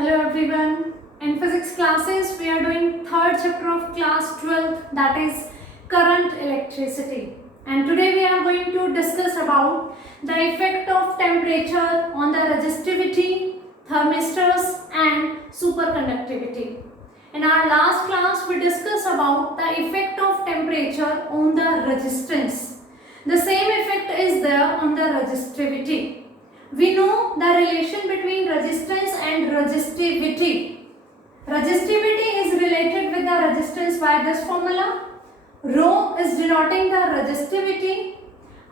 Hello everyone. In physics classes, we are doing third chapter of class 12, that is current electricity. And today we are going to discuss about the effect of temperature on the resistivity, thermistors and superconductivity. In our last class, we discussed about the effect of temperature on the resistance. The same effect is there on the resistivity. We know the relation between resistance and resistivity. Resistivity is related with the resistance by this formula. Rho is denoting the resistivity,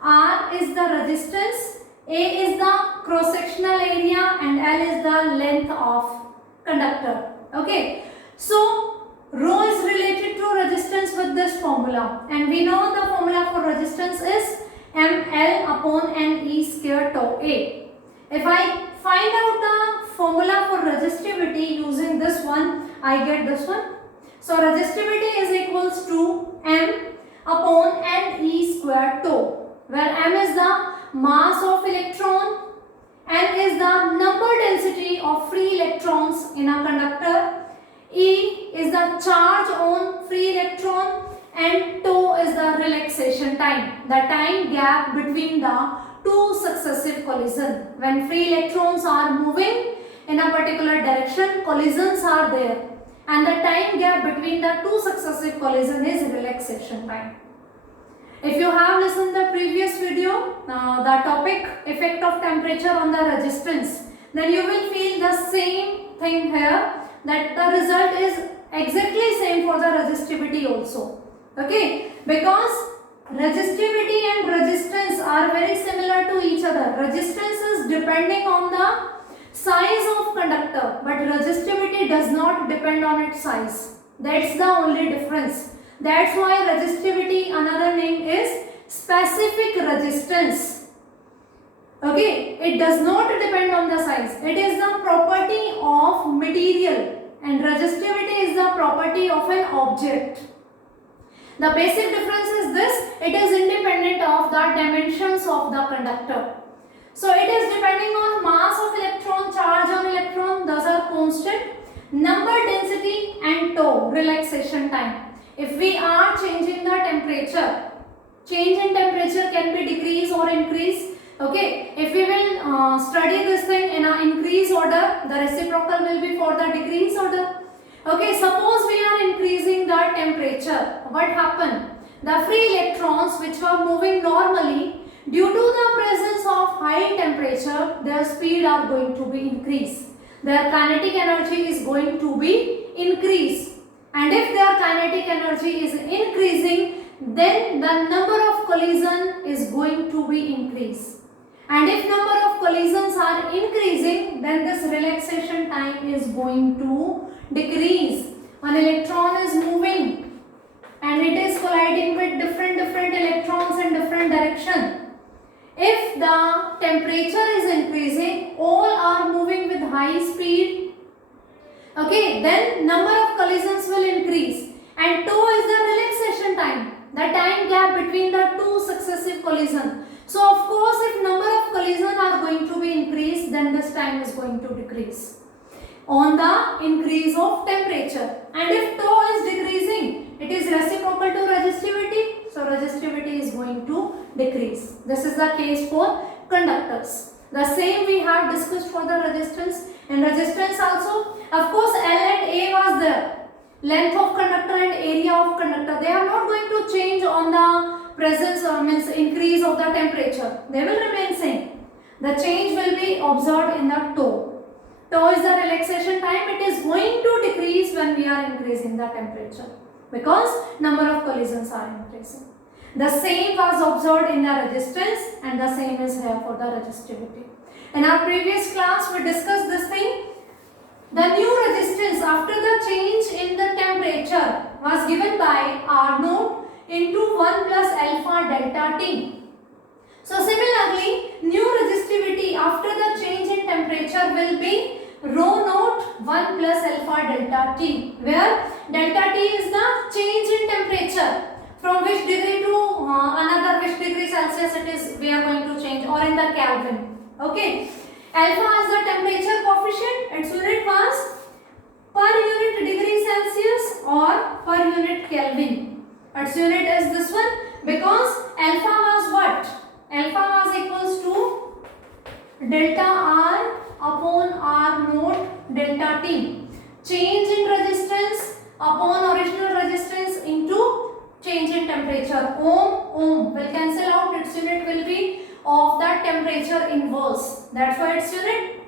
R is the resistance, A is the cross-sectional area and L is the length of conductor. Okay, so rho is related to resistance with this formula, and we know the formula for resistance is ml upon ne square tau A. If I find out the formula for resistivity using this one, I get this one. So resistivity is equals to m upon ne square tau, where m is the mass of electron, n is the number density of free electrons in a conductor, E is the charge on free electron, and tau is the relaxation time, the time gap between the two successive collisions. When free electrons are moving in a particular direction, collisions are there, and the time gap between the two successive collisions is relaxation time. If you have listened the previous video, the topic effect of temperature on the resistance, then you will feel the same thing here, that the result is exactly same for the resistivity also. Okay, because resistivity and resistance are very similar to each other. Resistance is depending on the size of conductor, but resistivity does not depend on its size. That's the only difference. That's why resistivity, another name is specific resistance. Okay, it does not depend on the size. It is the property of material, and resistivity is the property of an object. The basic difference is this: it is independent of the dimensions of the conductor. So it is depending on mass of electron, charge on electron, those are constant, number density and tau, relaxation time. If we are changing the temperature, change in temperature can be decrease or increase. Okay, if we will study this thing in an increase order, the reciprocal will be for the decrease order. Okay, suppose we are increasing the temperature, what happened? The free electrons which were moving normally, due to the presence of high temperature, their speed are going to be increased. Their kinetic energy is going to be increased. And if their kinetic energy is increasing, then the number of collision is going to be increased. And if number of collisions are increasing, then this relaxation time is going to decrease. One electron is moving and it is colliding with different electrons in different direction. If the temperature is increasing, all are moving with high speed. Okay, then number of collisions will increase, and tau is the relaxation time, the time gap between the two successive collisions. So of course, if number of collisions are going to be increased, then this time is going to decrease on the increase of temperature. And if tau is decreasing, it is reciprocal to resistivity, so resistivity is going to decrease. This is the case for conductors. The same we have discussed for the resistance. In resistance also, of course, L and A was there. Length of conductor and area of conductor, they are not going to change on the presence or means increase of the temperature. They will remain same. The change will be observed in the tau. Tau is the relaxation time. It is going to decrease when we are increasing the temperature, because number of collisions are increasing. The same was observed in the resistance, and the same is here for the resistivity. In our previous class, we discussed this thing. The new resistance after the change in the temperature was given by R naught into 1 plus alpha delta T. So similarly, new resistivity after the change in temperature will be rho naught 1 plus alpha delta T, where delta T is the change in temperature, from which degree to another which degree Celsius it is we are going to change, or in the Kelvin. Okay, Alpha as the temperature coefficient, its unit was per unit degree Celsius or per unit Kelvin. Its unit is this one because alpha was what? Alpha was equals to delta R upon R naught delta T. Change in resistance upon original resistance into change in temperature. Ohm will cancel out, its unit will be of that temperature inverse. That's why its unit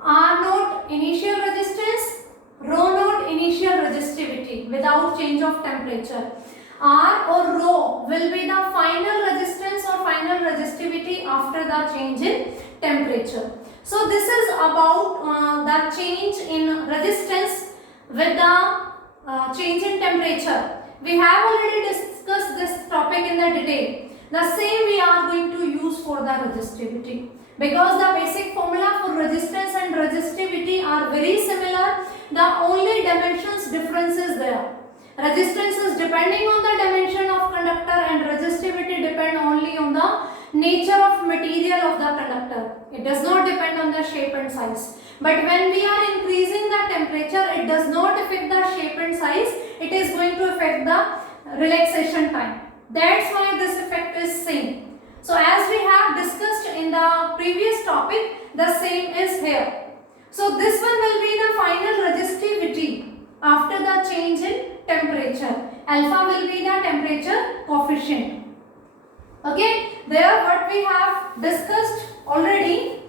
R naught initial resistance, rho naught initial resistivity without change of temperature. R or rho will be the final resistance or final resistivity after the change in temperature. So this is about the change in resistance with the change in temperature. We have already discussed this topic in the detail. The same we are going to use for the resistivity. Because the basic formula for resistance and resistivity are very similar, the only dimensions difference is there. Resistance is depending on the dimension of conductor and resistivity depend only on the nature of material of the conductor. It does not depend on the shape and size. But when we are increasing the temperature, it does not affect the shape and size. It is going to affect the relaxation time. That's why this effect is same. So as we have discussed in the previous topic, the same is here. So this one will be the final resistivity after the change in temperature. Alpha will be the temperature coefficient. Okay, there what we have discussed already,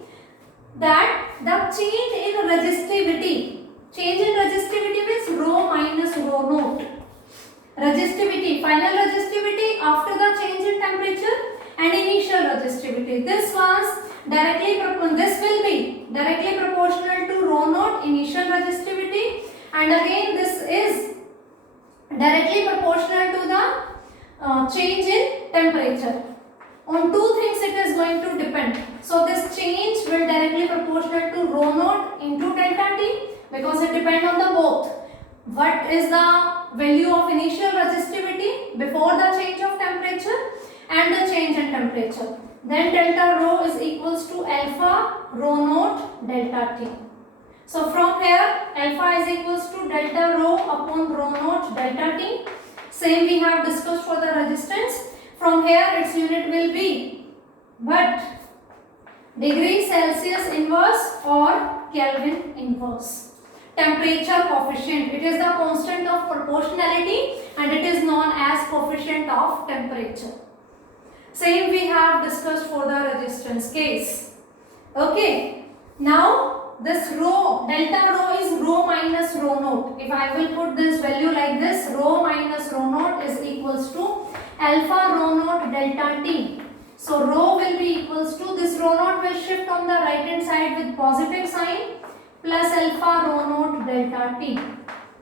that the change in resistivity. Change in resistivity means rho minus rho naught. Resistivity, final resistivity after the change in temperature and initial resistivity. This will be directly proportional to rho naught initial resistivity, and again this is directly proportional to the change in temperature. On two things it is going to depend. So this change will directly proportional to rho naught into delta T because it depends on the both. What is the value of initial resistivity before the change of temperature and the change in temperature. Then delta rho is equals to alpha rho naught delta T. So from here alpha is equals to delta rho upon rho naught delta T. Same we have discussed for the resistance. From here its unit will be what? Degree Celsius inverse or Kelvin inverse. Temperature coefficient, it is the constant of proportionality and it is known as coefficient of temperature. Same we have discussed for the resistance case. Okay, now this rho, delta rho is rho minus rho naught. If I will put this value like this, rho minus rho naught is equals to alpha rho naught delta T. So rho will be equals to, this rho naught will shift on the right hand side with positive sign, plus alpha rho naught delta T.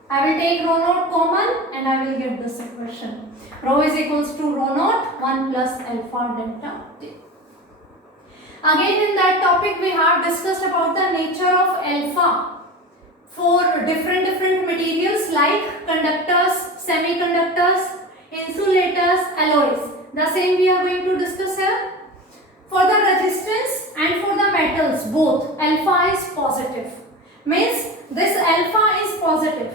I will take rho naught common and I will get this equation. Rho is equals to rho naught 1 plus alpha delta T. Again in that topic we have discussed about the nature of alpha for different materials like conductors, semiconductors, insulators, alloys. The same we are going to discuss here. For the resistance and for the metals both, alpha is positive. Means this alpha is positive.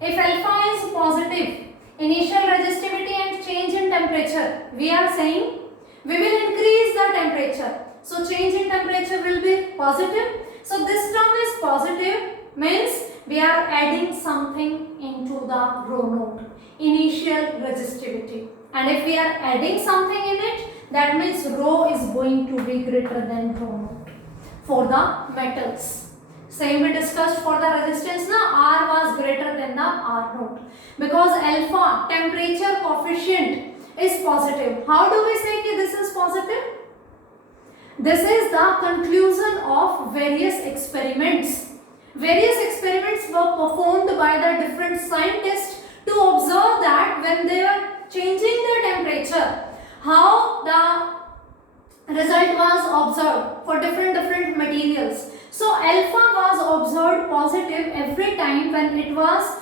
If alpha is positive, initial resistivity and change in temperature, we are saying we will increase the temperature. So change in temperature will be positive. So this term is positive, means we are adding something into the rho naught, initial resistivity. And if we are adding something in it, that means rho is going to be greater than rho naught for the metals. Same we discussed for the resistance, now R was greater than the R naught because alpha temperature coefficient is positive. How do we say that this is positive? This is the conclusion of various experiments. Various experiments were performed by the different scientists to observe that when they are changing their temperature, how the result was observed for different materials. So alpha was observed positive every time when it was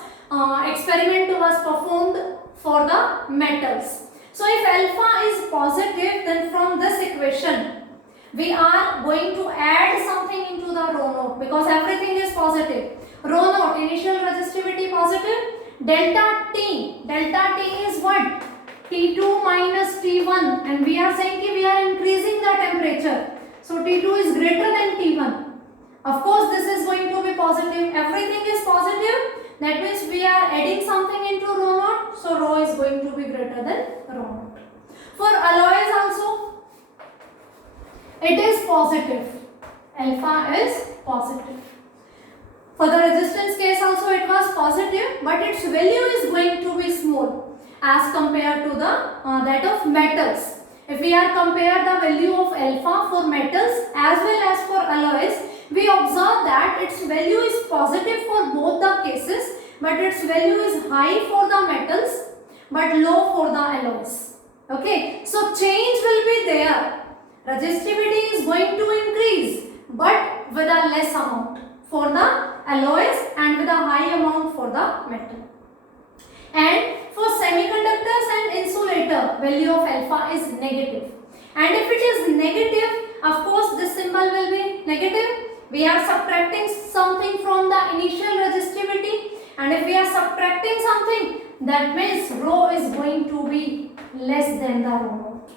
experiment was performed for the metals. So if alpha is positive, then from this equation we are going to add something into the rho naught because everything is positive. Rho naught, initial resistivity positive. Delta T is what? T2 minus T1, and we are saying that we are increasing the temperature. So T2 is greater than T1. Of course, this is going to be positive. Everything is positive. That means we are adding something into rho naught. So rho is going to be greater than rho naught. For alloys also, it is positive. Alpha is positive. For the resistance case also it was positive, but its value is going to be small as compared to the that of metals. If we are compare the value of alpha for metals as well as for alloys, we observe that its value is positive for both the cases, but its value is high for the metals but low for the alloys. Okay, so change will be there. Resistivity is going to increase but with a less amount for the alloys and with a high amount for the metal. And for semiconductors and insulator, value of alpha is negative. And if it is negative, of course this symbol will be negative. We are subtracting something from the initial resistivity, and if we are subtracting something, that means rho is going to be less than the rho naught.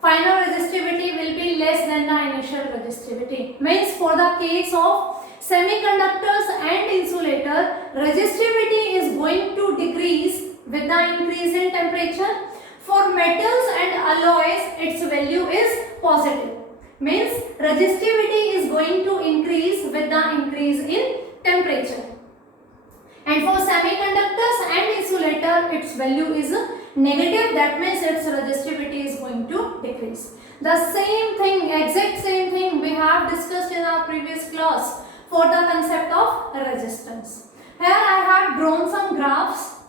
Final resistivity will be less than the initial resistivity. Means for the case of semiconductors and insulator, resistivity is going to decrease with the increase in temperature. For metals and alloys, its value is positive. Means resistivity is going to increase with the increase in temperature. And for semiconductors and insulator, its value is negative. That means its resistivity is going to decrease. The same thing, exact same thing we have discussed in our previous class for the concept of resistance. Here I have drawn some graphs.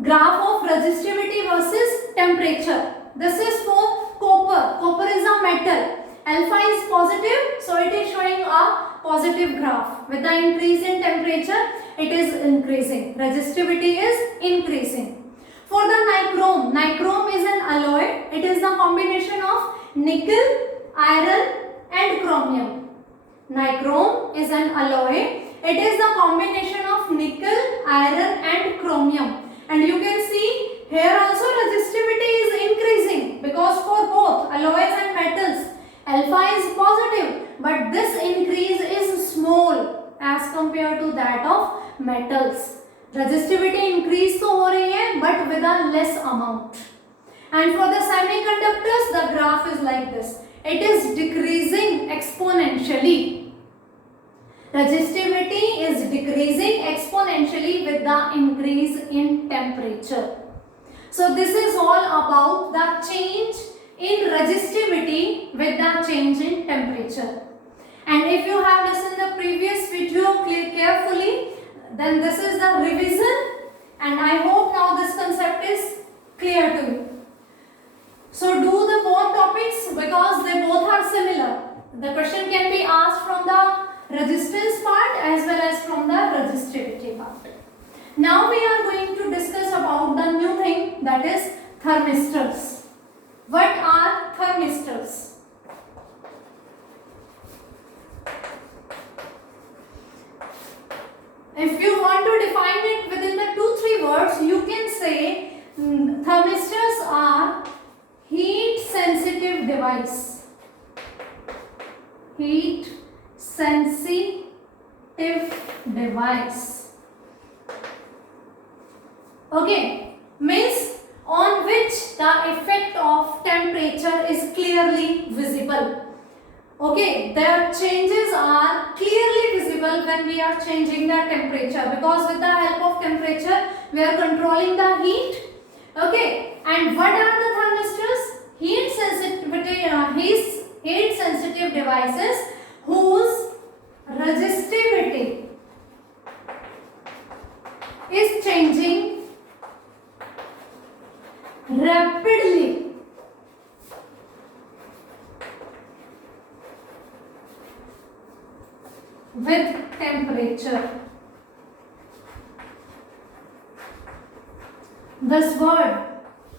Graph of resistivity versus temperature. This is for copper. Copper is a metal. Alpha is positive, so it is showing a positive graph. With the increase in temperature, it is increasing. Resistivity is increasing. For the nichrome, nichrome is an alloy. It is the combination of nickel, iron and chromium. Nichrome is an alloy. It is the combination of nickel, iron and chromium. And you can see here also resistivity is increasing because for both alloys and metals, alpha is positive, but this increase is small as compared to that of metals. Resistivity increase तो हो रही है but with a less amount. And for the semiconductors, the graph is like this. It is decreasing exponentially. Resistivity is decreasing exponentially with the increase in temperature. So this is all about the change in resistivity with the change in temperature. And if you have listened the previous video carefully, then this is the revision, and I hope now this concept is clear to you. So do the both topics because they both are similar. The question can be asked from the resistance part as well as from the resistivity part. Now we are going to discuss about the new thing, that is thermistors. What are thermistors? If you want to define it within the 2-3 words, you can say thermistors are heat sensitive device. Heat sensitive device. Okay, means on which the effect of temperature is clearly visible. Okay, their changes are clearly visible when we are changing the temperature, because with the help of temperature we are controlling the heat. Okay, and what are the thermistors? Heat sensitive devices whose resistivity is changing rapidly with temperature. This word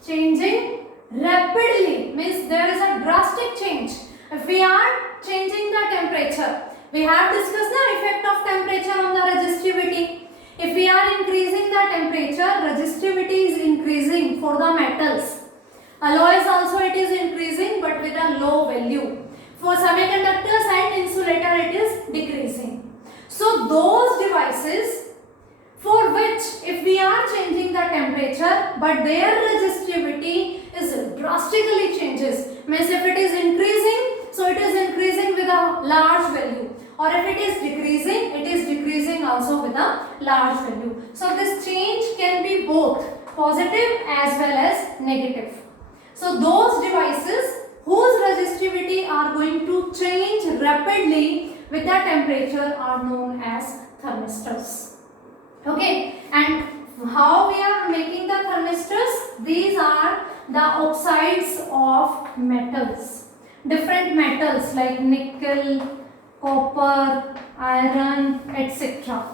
changing rapidly means there is a drastic change. If if we are changing the temperature, we have discussed the effect of temperature on the resistivity. If we are increasing the temperature, resistivity is increasing for the metals. Alloys also it is increasing but with a low value. For semiconductors and insulator it is decreasing. So those devices for which if we are changing the temperature but their resistivity is drastically changes, means if it is increasing, so it is increasing with a large value, or if it is decreasing, it is decreasing also with a large value. So this change can be both positive as well as negative. So those devices whose resistivity are going to change rapidly with the temperature are known as thermistors. Okay, and how we are making the thermistors? These are the oxides of metals. Different metals like nickel, copper, iron, etc.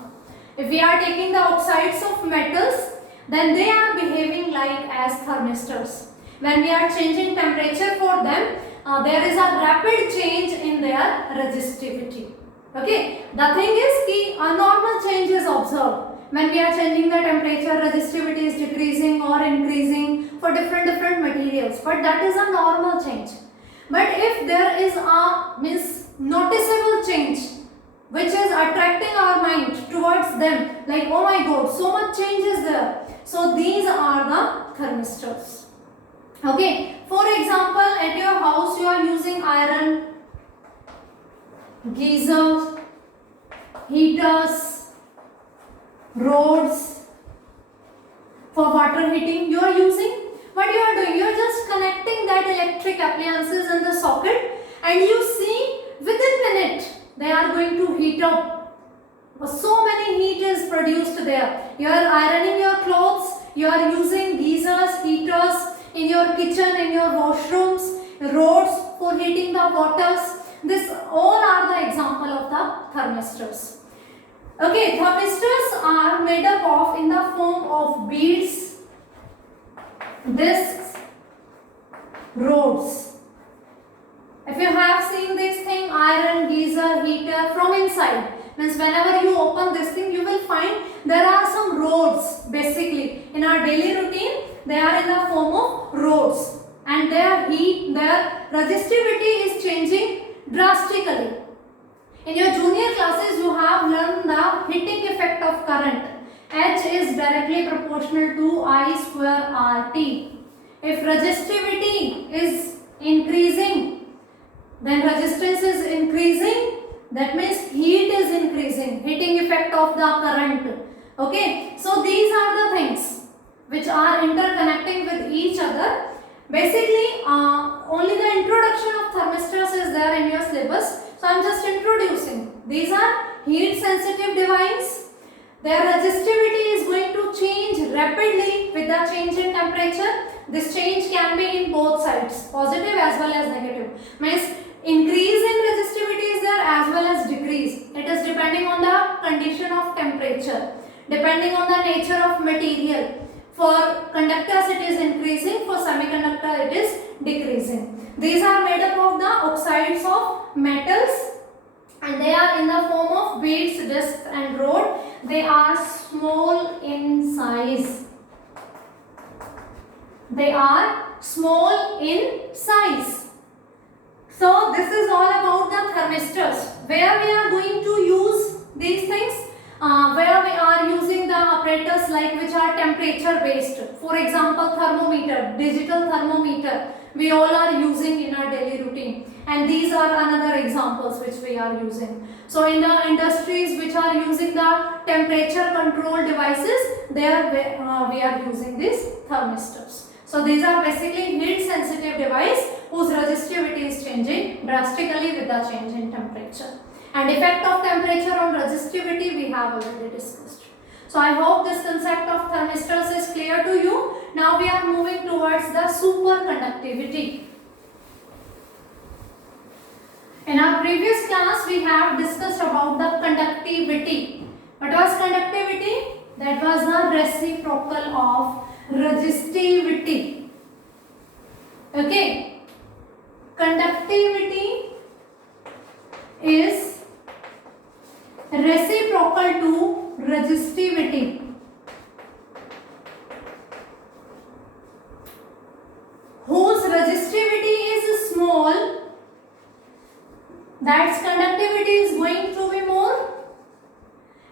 If we are taking the oxides of metals, then they are behaving like as thermistors. When we are changing temperature for them, there is a rapid change in their resistivity. Okay, the thing is कि a normal change is observed. When we are changing the temperature, resistivity is decreasing or increasing for different materials, but that is a normal change. But if there is a noticeable change which is attracting our mind towards them, like oh my god, so much change is there, so these are the thermistors. Okay, for example, at your house you are using iron, geysers, heaters, rods. For water heating you are using, what you are doing, you are just connecting that electric appliances in the socket and you see within minute they are going to heat up. So many heat is produced there. You are ironing your clothes, you are using geysers, heaters in your kitchen, in your washrooms, roads for heating the waters. This all are the example of the thermistors. Okay, thermistors are made up of in the form of beads, discs, rods. If you have seen this thing, iron, geyser, heater, from inside, means whenever you open this thing, you will find there are some rods. Basically, in our daily routine, they are in the form of rods, and their heat, their resistivity is changing drastically. In your junior classes, you have learned the heating effect of current. H is directly proportional to I square RT. If resistivity is increasing, then resistance is increasing. That means heat is increasing. Heating effect of the current. Okay. So these are the things which are interconnecting with each other. Basically, only the introduction of thermistors is there in your syllabus. So I am just introducing. These are heat sensitive device. Their resistivity is going to change rapidly with the change in temperature. This change can be in both sides, positive as well as negative. Means increase in resistivity is there as well as decrease. It is depending on the condition of temperature, depending on the nature of material. For conductors it is increasing, for semiconductor it is decreasing. These are made up of the oxides of metals and they are in the form of beads, discs and rod. They are small in size. They are small in size. So this is all about the thermistors. Where we are going to use these things? Where we are using the apparatus like which are temperature based. For example, thermometer, digital thermometer. We all are using in our daily routine, and these are another examples which we are using. So in the industries which are using the temperature control devices, there we are using these thermistors. So these are basically heat sensitive device whose resistivity is changing drastically with the change in temperature. And effect of temperature on resistivity we have already discussed. So I hope this concept of thermistors is clear to you. Now we are moving towards the superconductivity. In our previous class we have discussed about the conductivity. What was conductivity? That was the reciprocal of resistivity. Okay. Conductivity That's conductivity is going to be more,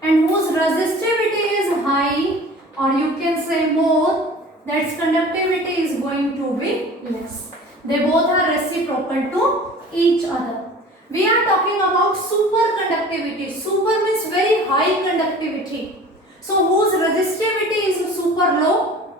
and whose resistivity is high, or you can say more, that's conductivity is going to be less. They both are reciprocal to each other. We are talking about superconductivity. Super means very high conductivity. So whose resistivity is super low?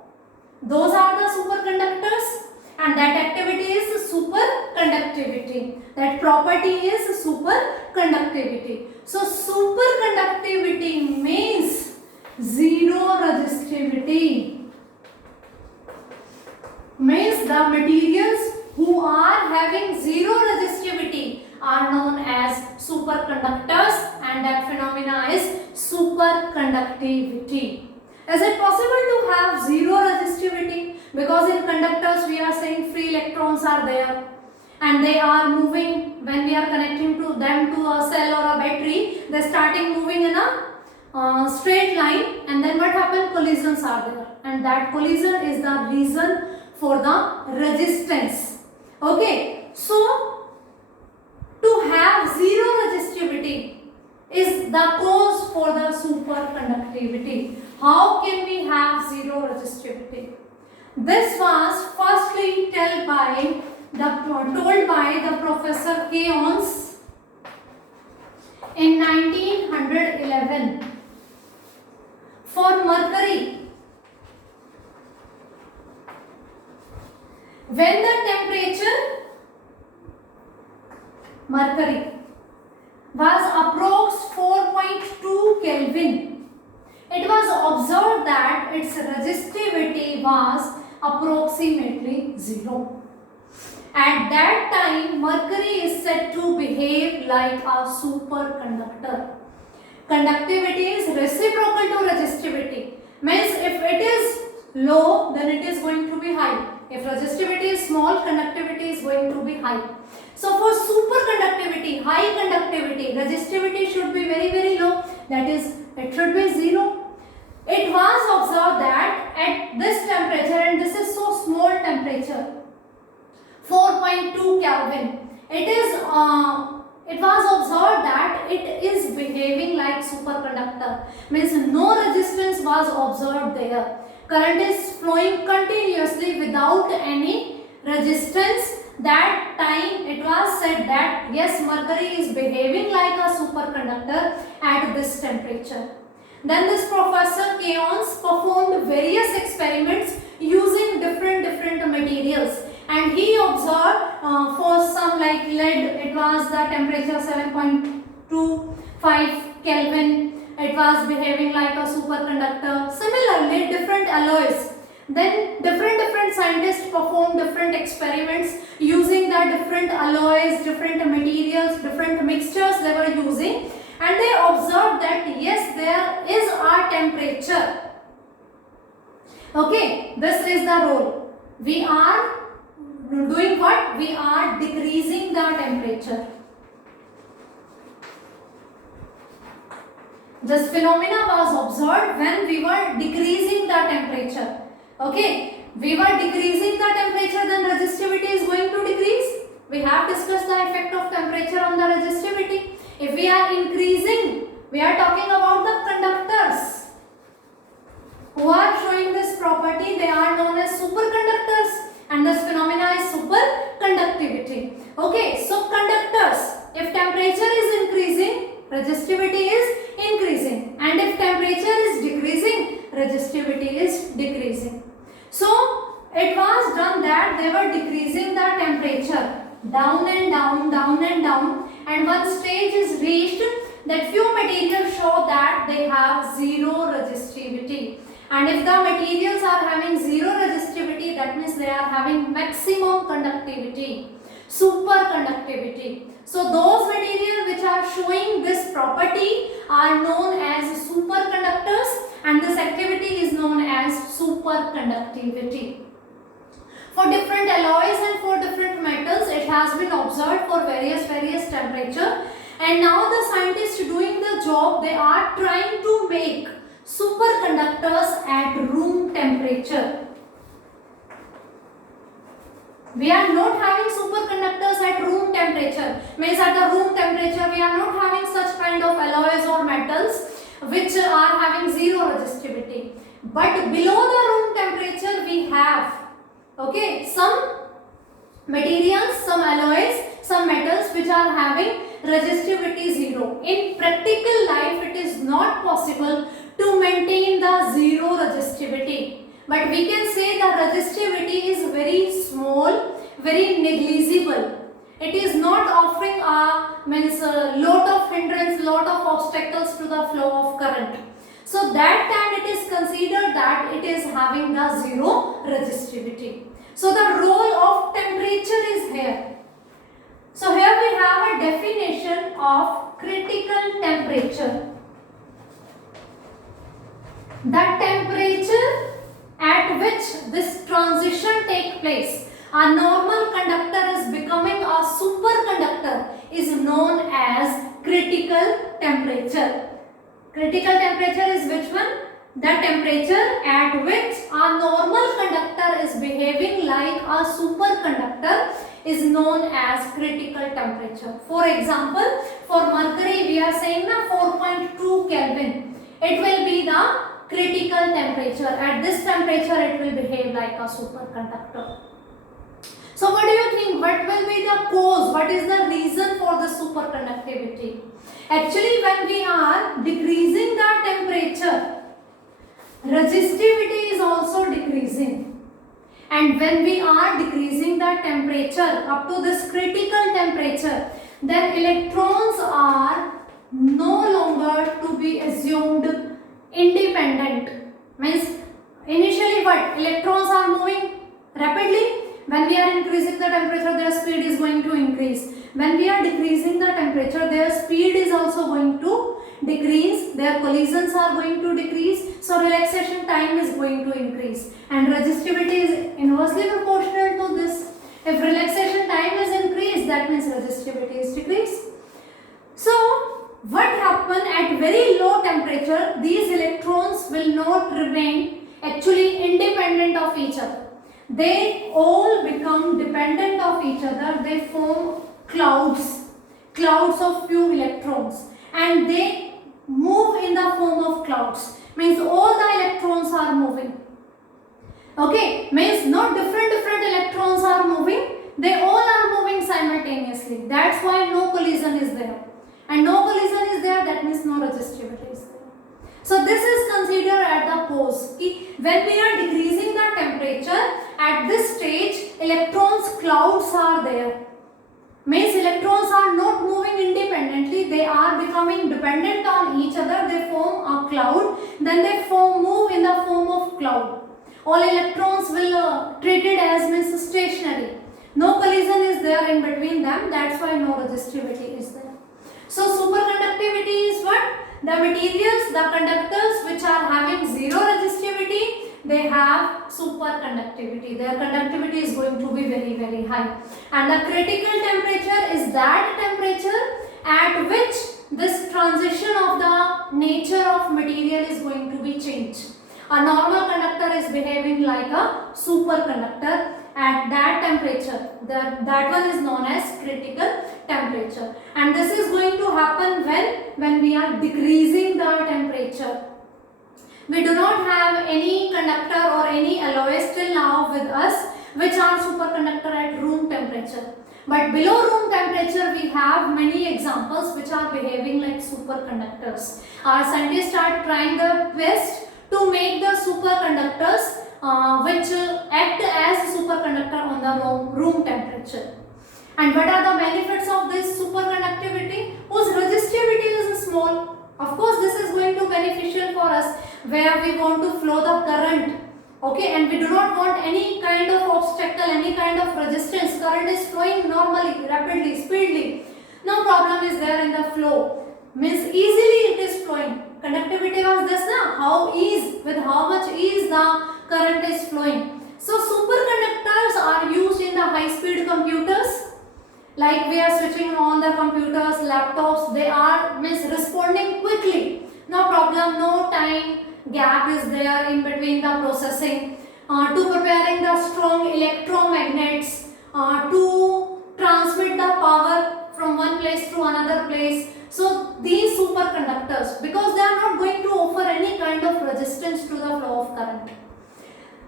Those are the superconductors, and that activity is superconductivity. That property is superconductivity. So superconductivity means zero resistivity. Means the materials who are having zero resistivity are known as superconductors, and that phenomena is superconductivity. Is it possible to have zero resistivity? Because in conductors we are saying free electrons are there and they are moving. When we are connecting to them to a cell or a battery, they are starting moving in a straight line, and then what happens? Collisions are there, and that collision is the reason for the resistance. Okay, so to have zero resistivity is the cause for the superconductivity. How can we have zero resistivity? This was firstly told by the Professor Keons in 1911 for mercury. When the temperature mercury was approx 4.2 Kelvin, it was observed that its resistivity was approximately 0. At that time, mercury is said to behave like a superconductor. Conductivity is reciprocal to resistivity. Means if it is low, then it is going to be high. If resistivity is small, conductivity is going to be high. So for superconductivity, high conductivity, resistivity should be very, very low. That is, it should be 0. It was observed that at this temperature, and this is so small temperature, 4.2 Kelvin, it was observed that it is behaving like superconductor. Means no resistance was observed there. Current is flowing continuously without any resistance. That time it was said that yes, mercury is behaving like a superconductor at this temperature. Then this Professor Keons performed various experiments using different materials, and he observed for some like lead, it was the temperature 7.25 Kelvin. It was behaving like a superconductor. Similarly, different alloys. Then different scientists performed different experiments using the different alloys, different materials, different mixtures they were using, and they observed that yes, there is a temperature. Okay, this is the role. We are doing what? We are decreasing the temperature. This phenomena was observed when we were decreasing the temperature. Okay, we were decreasing the temperature, then resistivity is going to decrease. We have discussed the effect of temperature on the resistivity. If we are increasing, we are talking about the conductors who are showing this property. They are known as superconductors, and this phenomena is superconductivity. Okay, so conductors, if temperature is increasing, resistivity is increasing, and if temperature is decreasing, resistivity is decreasing. So it was done that they were decreasing the temperature down and down, down and down, and one stage is reached that few materials show that they have zero resistivity. And if the materials are having zero resistivity, that means they are having maximum conductivity, superconductivity. So those materials which are showing this property are known as superconductors, and this activity is known as superconductivity. For different alloys and for different metals, it has been observed for various temperature, and now the scientists doing the job, they are trying to make superconductors at room temperature. We are not having superconductors at room temperature. Means at the room temperature temperature we are not having such kind of alloys or metals which are having zero resistivity. But below the room temperature we have, okay, some materials, some alloys, some metals which are having resistivity zero. In practical life it is not possible to maintain the zero resistivity, but we can say the resistivity is very small, very negligible. It is not offering a lot of hindrance, lot of obstacles to the flow of current. So that time it is considered that it is having the zero resistivity. So the role of temperature is here. So here we have a definition of critical temperature. The temperature at which this transition takes place, a normal conductor is becoming a superconductor, is known as critical temperature. Critical temperature is which one? The temperature at which a normal conductor is behaving like a superconductor is known as critical temperature. For example, for mercury we are saying the 4.2 Kelvin. It will be the critical temperature. At this temperature it will behave like a superconductor. So what do you think? What will be the cause? What is the reason for the superconductivity? Actually, when we are decreasing the temperature, resistivity is also decreasing. And when we are decreasing the temperature up to this critical temperature, then electrons are no longer to be assumed independent. Means initially what? Electrons are moving rapidly. When we are increasing the temperature, their speed is going to increase. When we are decreasing the temperature, their speed is also going to decrease. Their collisions are going to decrease. So relaxation time is going to increase. And resistivity is inversely proportional to this. If relaxation time is increased, that means resistivity is decreased. So what happens at very low temperature? These electrons will not remain actually independent of each other. They all become dependent of each other. They form clouds of few electrons, and they move in the form of clouds. Means all the electrons are moving. Okay, means not different electrons are moving. They all are moving simultaneously. That's why no collision is there. And no collision is there, that means no resistivity is there. So this is considered at the cause. When we are decreasing the temperature, at this stage electrons clouds are there. Means electrons are not moving independently, they are becoming dependent on each other. They form a cloud, then they move in the form of cloud. All electrons will treated as means stationary. No collision is there in between them, that's why no resistivity is there. So superconductivity is what? The materials, the conductors which are having zero resistivity, they have superconductivity. Their conductivity is going to be very, very high. And the critical temperature is that temperature at which this transition of the nature of material is going to be changed. A normal conductor is behaving like a superconductor at that temperature. That one is known as critical temperature. And this is going to happen when we are decreasing the temperature. We do not have any conductor or any alloys till now with us which are superconductor at room temperature. But below room temperature we have many examples which are behaving like superconductors. Our scientists are trying their best to make the superconductors which act as a superconductor on the room temperature. And what are the benefits of this superconductivity? Whose resistivity is small. Of course, this is going to be beneficial for us where we want to flow the current. Okay, and we do not want any kind of obstacle, any kind of resistance. Current is flowing normally, rapidly, speedily. No problem is there in the flow. Means easily it is flowing. Conductivity was this, na? With how much ease the current is flowing. So superconductors are used in the high-speed computers. Like we are switching on the computers, laptops, they are responding quickly. No problem, no time gap is there in between the processing. To preparing the strong electromagnets, to transmit the power from one place to another place. superconductors because they are not going to offer any kind of resistance to the flow of current.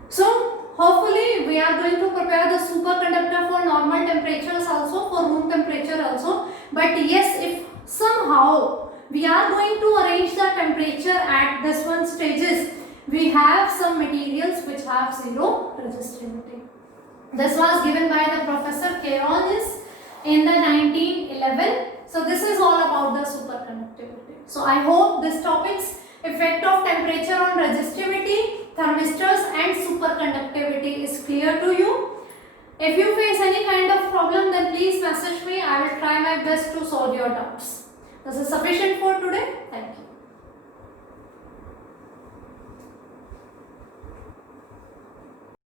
So hopefully we are going to prepare the superconductor for normal temperatures also, for room temperature also. But yes, if somehow we are going to arrange the temperature at this one stages, we have some materials which have zero resistivity. This was given by the Professor Keronis in the 1911. So this is all about the superconductivity. So I hope this topic's effect of temperature on resistivity, thermistors and superconductivity is clear to you. If you face any kind of problem, then please message me. I will try my best to solve your doubts. This is sufficient for today. Thank you.